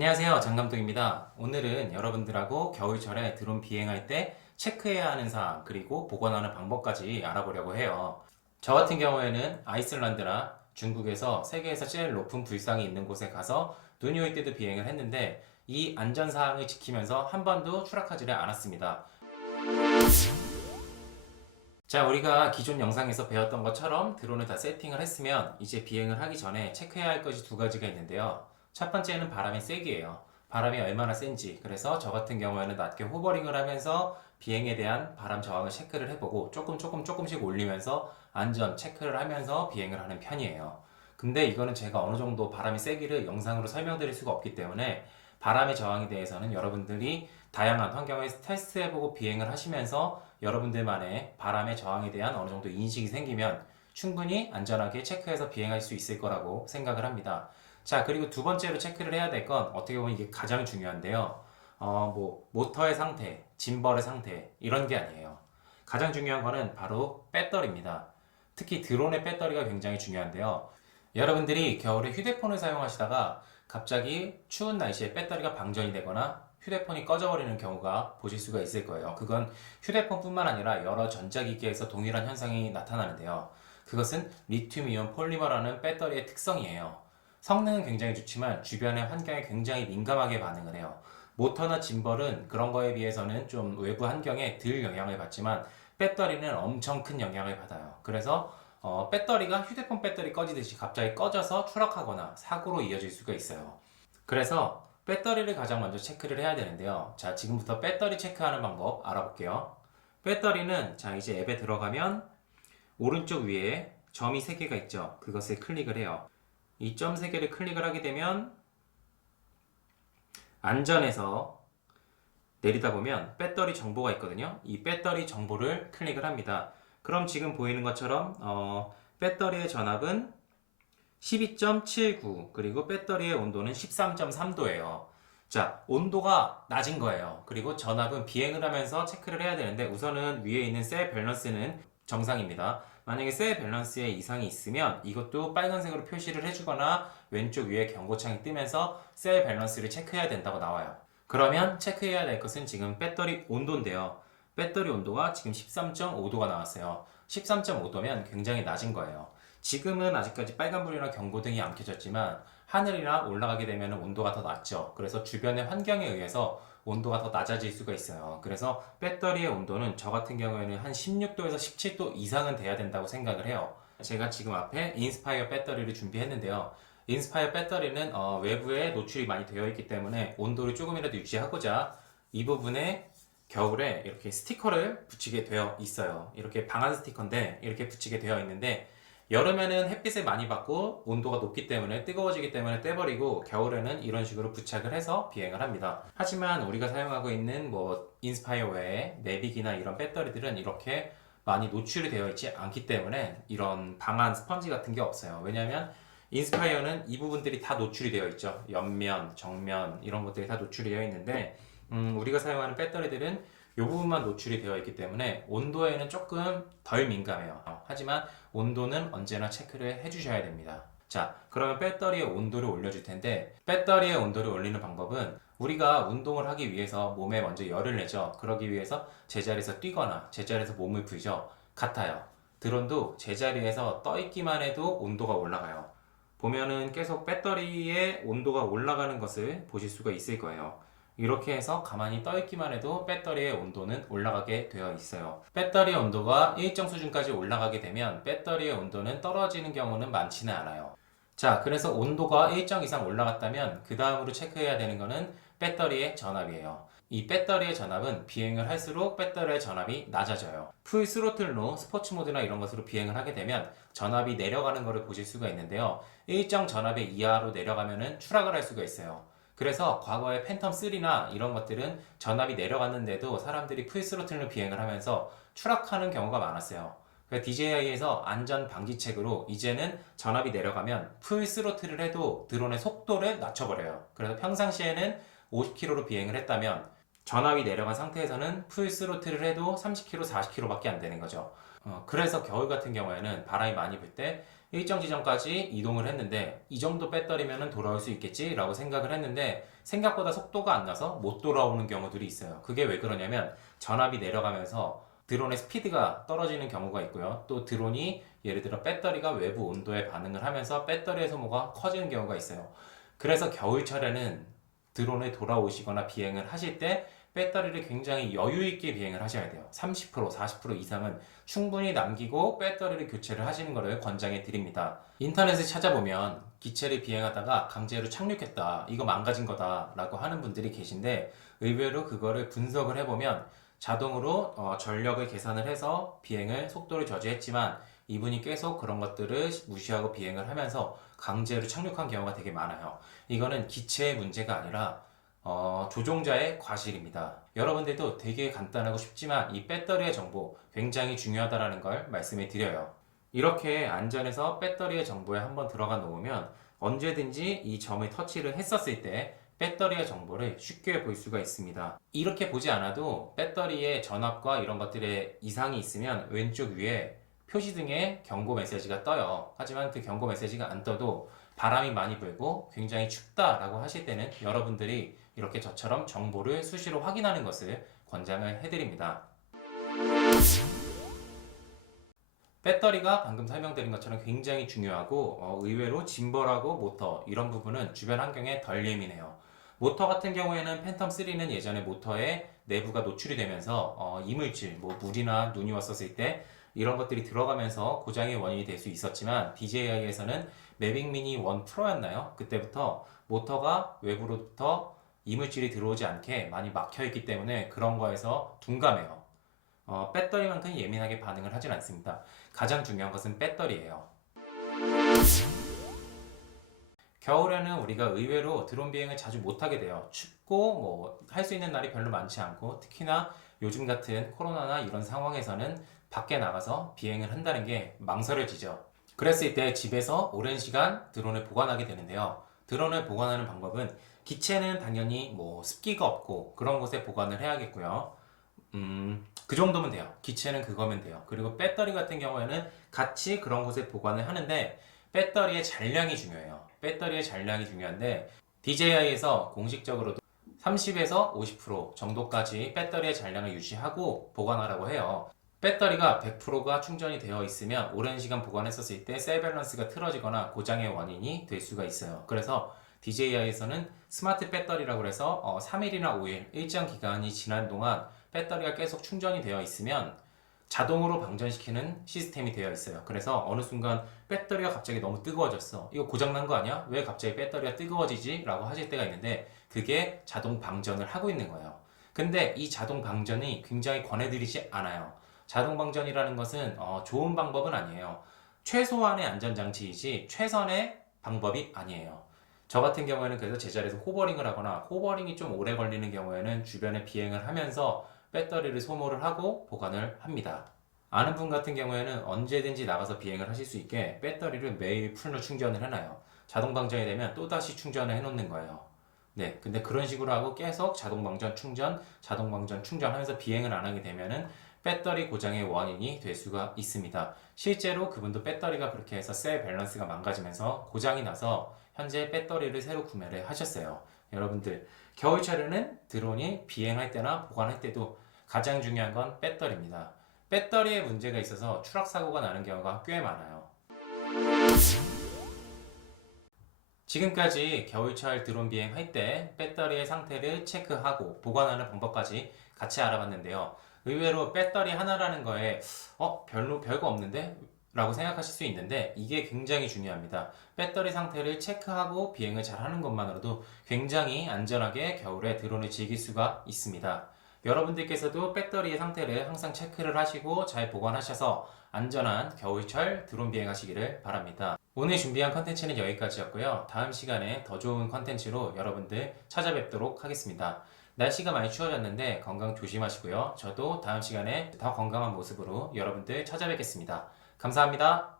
안녕하세요. 장감독입니다. 오늘은 여러분들하고 겨울철에 드론 비행할 때 체크해야 하는 사항 그리고 보관하는 방법까지 알아보려고 해요. 저 같은 경우에는 아이슬란드나 중국에서 세계에서 제일 높은 불상이 있는 곳에 가서 눈이 올 때도 비행을 했는데 이 안전사항을 지키면서 한 번도 추락하지를 않았습니다. 자, 우리가 기존 영상에서 배웠던 것처럼 드론을 다 세팅을 했으면 이제 비행을 하기 전에 체크해야 할 것이 두 가지가 있는데요. 첫 번째는 바람의 세기예요. 바람이 얼마나 센지. 그래서 저 같은 경우에는 낮게 호버링을 하면서 비행에 대한 바람 저항을 체크를 해보고 조금씩 올리면서 안전 체크를 하면서 비행을 하는 편이에요. 근데 이거는 제가 어느 정도 바람의 세기를 영상으로 설명드릴 수가 없기 때문에 바람의 저항에 대해서는 여러분들이 다양한 환경에서 테스트해보고 비행을 하시면서 여러분들만의 바람의 저항에 대한 어느 정도 인식이 생기면 충분히 안전하게 체크해서 비행할 수 있을 거라고 생각을 합니다. 자, 그리고 두 번째로 체크를 해야 될 건 어떻게 보면 이게 가장 중요한데요. 모터의 상태, 짐벌의 상태, 이런 게 아니에요. 가장 중요한 거는 바로 배터리입니다. 특히 드론의 배터리가 굉장히 중요한데요. 여러분들이 겨울에 휴대폰을 사용하시다가 갑자기 추운 날씨에 배터리가 방전이 되거나 휴대폰이 꺼져버리는 경우가 보실 수가 있을 거예요. 그건 휴대폰뿐만 아니라 여러 전자기기에서 동일한 현상이 나타나는데요. 그것은 리튬이온 폴리머라는 배터리의 특성이에요. 성능은 굉장히 좋지만 주변의 환경에 굉장히 민감하게 반응을 해요. 모터나 짐벌은 그런 거에 비해서는 좀 외부 환경에 덜 영향을 받지만 배터리는 엄청 큰 영향을 받아요. 그래서 배터리가 휴대폰 배터리 꺼지듯이 갑자기 꺼져서 추락하거나 사고로 이어질 수가 있어요. 그래서 배터리를 가장 먼저 체크를 해야 되는데요. 자, 지금부터 배터리 체크하는 방법 알아볼게요. 배터리는 자, 이제 앱에 들어가면 오른쪽 위에 점이 3개가 있죠. 그것을 클릭을 해요. 이 점 3개를 클릭을 하게 되면 안전에서 내리다 보면 배터리 정보가 있거든요. 이 배터리 정보를 클릭을 합니다. 그럼 지금 보이는 것처럼 배터리의 전압은 12.79 그리고 배터리의 온도는 13.3도예요. 자, 온도가 낮은 거예요. 그리고 전압은 비행을 하면서 체크를 해야 되는데 우선은 위에 있는 셀 밸런스는 정상입니다. 만약에 셀 밸런스에 이상이 있으면 이것도 빨간색으로 표시를 해주거나 왼쪽 위에 경고창이 뜨면서 셀 밸런스를 체크해야 된다고 나와요. 그러면 체크해야 될 것은 지금 배터리 온도인데요. 배터리 온도가 지금 13.5도가 나왔어요. 13.5도면 굉장히 낮은 거예요. 지금은 아직까지 빨간불이나 경고등이 안 켜졌지만 하늘이나 올라가게 되면 온도가 더 낮죠. 그래서 주변의 환경에 의해서 온도가 더 낮아질 수가 있어요. 그래서 배터리의 온도는 저 같은 경우에는 한 16도에서 17도 이상은 돼야 된다고 생각을 해요. 제가 지금 앞에 인스파이어 배터리를 준비했는데요. 인스파이어 배터리는 외부에 노출이 많이 되어 있기 때문에 온도를 조금이라도 유지하고자 이 부분에 겨울에 이렇게 스티커를 붙이게 되어 있어요. 이렇게 방한 스티커인데 이렇게 붙이게 되어 있는데 여름에는 햇빛을 많이 받고 온도가 높기 때문에 뜨거워지기 때문에 떼버리고 겨울에는 이런 식으로 부착을 해서 비행을 합니다. 하지만 우리가 사용하고 있는 인스파이어 외에 매빅이나 이런 배터리들은 이렇게 많이 노출이 되어 있지 않기 때문에 이런 방한 스펀지 같은 게 없어요. 왜냐하면 인스파이어는 이 부분들이 다 노출이 되어 있죠. 옆면, 정면 이런 것들이 다 노출이 되어 있는데 우리가 사용하는 배터리들은 이 부분만 노출이 되어 있기 때문에 온도에는 조금 덜 민감해요. 하지만 온도는 언제나 체크를 해주셔야 됩니다. 자, 그러면 배터리의 온도를 올려줄 텐데 배터리의 온도를 올리는 방법은 우리가 운동을 하기 위해서 몸에 먼저 열을 내죠. 그러기 위해서 제자리에서 뛰거나 제자리에서 몸을 풀죠. 같아요. 드론도 제자리에서 떠 있기만 해도 온도가 올라가요. 보면은 계속 배터리의 온도가 올라가는 것을 보실 수가 있을 거예요. 이렇게 해서 가만히 떠있기만 해도 배터리의 온도는 올라가게 되어 있어요. 배터리의 온도가 일정 수준까지 올라가게 되면 배터리의 온도는 떨어지는 경우는 많지는 않아요. 자, 그래서 온도가 일정 이상 올라갔다면 그 다음으로 체크해야 되는 것은 배터리의 전압이에요. 이 배터리의 전압은 비행을 할수록 배터리의 전압이 낮아져요. 풀 스로틀로 스포츠 모드나 이런 것으로 비행을 하게 되면 전압이 내려가는 것을 보실 수가 있는데요. 일정 전압의 이하로 내려가면 추락을 할 수가 있어요. 그래서 과거에 팬텀 3나 이런 것들은 전압이 내려갔는데도 사람들이 풀 스로틀로 비행을 하면서 추락하는 경우가 많았어요. DJI에서 안전 방지책으로 이제는 전압이 내려가면 풀 스로틀을 해도 드론의 속도를 낮춰버려요. 그래서 평상시에는 50km로 비행을 했다면 전압이 내려간 상태에서는 풀 스로틀을 해도 30km, 40km밖에 안 되는 거죠. 그래서 겨울 같은 경우에는 바람이 많이 불 때 일정 지점까지 이동을 했는데 이 정도 배터리면 돌아올 수 있겠지라고 생각을 했는데 생각보다 속도가 안 나서 못 돌아오는 경우들이 있어요. 그게 왜 그러냐면 전압이 내려가면서 드론의 스피드가 떨어지는 경우가 있고요. 또 드론이 예를 들어 배터리가 외부 온도에 반응을 하면서 배터리의 소모가 커지는 경우가 있어요. 그래서 겨울철에는 드론에 돌아오시거나 비행을 하실 때 배터리를 굉장히 여유 있게 비행을 하셔야 돼요. 30%, 40% 이상은 충분히 남기고 배터리를 교체를 하시는 것을 권장해 드립니다. 인터넷에 찾아보면 기체를 비행하다가 강제로 착륙했다, 이거 망가진 거다 라고 하는 분들이 계신데 의외로 그거를 분석을 해보면 자동으로 전력을 계산을 해서 비행을 속도를 저지했지만 이분이 계속 그런 것들을 무시하고 비행을 하면서 강제로 착륙한 경우가 되게 많아요. 이거는 기체의 문제가 아니라 조종자의 과실입니다. 여러분들도 되게 간단하고 쉽지만 이 배터리의 정보 굉장히 중요하다는 걸 말씀해 드려요. 이렇게 안전에서 배터리의 정보에 한번 들어가 놓으면 언제든지 이 점을 터치를 했었을 때 배터리의 정보를 쉽게 볼 수가 있습니다. 이렇게 보지 않아도 배터리의 전압과 이런 것들에 이상이 있으면 왼쪽 위에 표시등에 경고 메시지가 떠요. 하지만 그 경고 메시지가 안 떠도 바람이 많이 불고 굉장히 춥다라고 하실 때는 여러분들이 이렇게 저처럼 정보를 수시로 확인하는 것을 권장을 해드립니다. 배터리가 방금 설명드린 것처럼 굉장히 중요하고 의외로 짐벌하고 모터 이런 부분은 주변 환경에 덜 예민해요. 모터 같은 경우에는 팬텀3는 예전에 모터에 내부가 노출이 되면서 이물질, 뭐 물이나 눈이 왔었을 때 이런 것들이 들어가면서 고장의 원인이 될 수 있었지만 DJI에서는 매빅 미니 1 프로였나요? 그때부터 모터가 외부로부터 이물질이 들어오지 않게 많이 막혀 있기 때문에 그런 거에서 둔감해요. 배터리만큼 예민하게 반응을 하진 않습니다. 가장 중요한 것은 배터리예요. 겨울에는 우리가 의외로 드론 비행을 자주 못하게 돼요. 춥고 뭐 할 수 있는 날이 별로 많지 않고 특히나 요즘 같은 코로나나 이런 상황에서는 밖에 나가서 비행을 한다는 게 망설여지죠. 그랬을 때 집에서 오랜 시간 드론을 보관하게 되는데요. 드론을 보관하는 방법은 기체는 당연히 뭐 습기가 없고 그런 곳에 보관을 해야겠고요. 그 정도면 돼요. 기체는 그거면 돼요. 그리고 배터리 같은 경우에는 같이 그런 곳에 보관을 하는데 배터리의 잔량이 중요해요. 배터리의 잔량이 중요한데 DJI에서 공식적으로도 30에서 50% 정도까지 배터리의 잔량을 유지하고 보관하라고 해요. 배터리가 100%가 충전이 되어 있으면 오랜 시간 보관했었을 때 셀 밸런스가 틀어지거나 고장의 원인이 될 수가 있어요. 그래서 DJI에서는 스마트 배터리라고 해서 3일이나 5일 일정 기간이 지난 동안 배터리가 계속 충전이 되어 있으면 자동으로 방전시키는 시스템이 되어 있어요. 그래서 어느 순간 배터리가 갑자기 너무 뜨거워졌어. 이거 고장난 거 아니야? 왜 갑자기 배터리가 뜨거워지지? 라고 하실 때가 있는데 그게 자동 방전을 하고 있는 거예요. 근데 이 자동 방전이 굉장히 권해드리지 않아요. 자동 방전이라는 것은 좋은 방법은 아니에요. 최소한의 안전장치이지 최선의 방법이 아니에요. 저 같은 경우에는 그래서 제자리에서 호버링을 하거나 호버링이 좀 오래 걸리는 경우에는 주변에 비행을 하면서 배터리를 소모를 하고 보관을 합니다. 아는 분 같은 경우에는 언제든지 나가서 비행을 하실 수 있게 배터리를 매일 풀로 충전을 해놔요. 자동 방전이 되면 또다시 충전을 해놓는 거예요. 네, 근데 그런 식으로 하고 계속 자동 방전 충전, 자동 방전 충전하면서 비행을 안 하게 되면은 배터리 고장의 원인이 될 수가 있습니다. 실제로 그분도 배터리가 그렇게 해서 셀 밸런스가 망가지면서 고장이 나서 현재 배터리를 새로 구매를 하셨어요. 여러분들 겨울철에는 드론이 비행할 때나 보관할 때도 가장 중요한 건 배터리입니다. 배터리에 문제가 있어서 추락 사고가 나는 경우가 꽤 많아요. 지금까지 겨울철 드론 비행할 때 배터리의 상태를 체크하고 보관하는 방법까지 같이 알아봤는데요. 의외로 배터리 하나라는 거에 별거 없는데? 라고 생각하실 수 있는데 이게 굉장히 중요합니다. 배터리 상태를 체크하고 비행을 잘 하는 것만으로도 굉장히 안전하게 겨울에 드론을 즐길 수가 있습니다. 여러분들께서도 배터리의 상태를 항상 체크를 하시고 잘 보관하셔서 안전한 겨울철 드론 비행하시기를 바랍니다. 오늘 준비한 컨텐츠는 여기까지였고요. 다음 시간에 더 좋은 컨텐츠로 여러분들 찾아뵙도록 하겠습니다. 날씨가 많이 추워졌는데 건강 조심하시고요. 저도 다음 시간에 더 건강한 모습으로 여러분들 찾아뵙겠습니다. 감사합니다.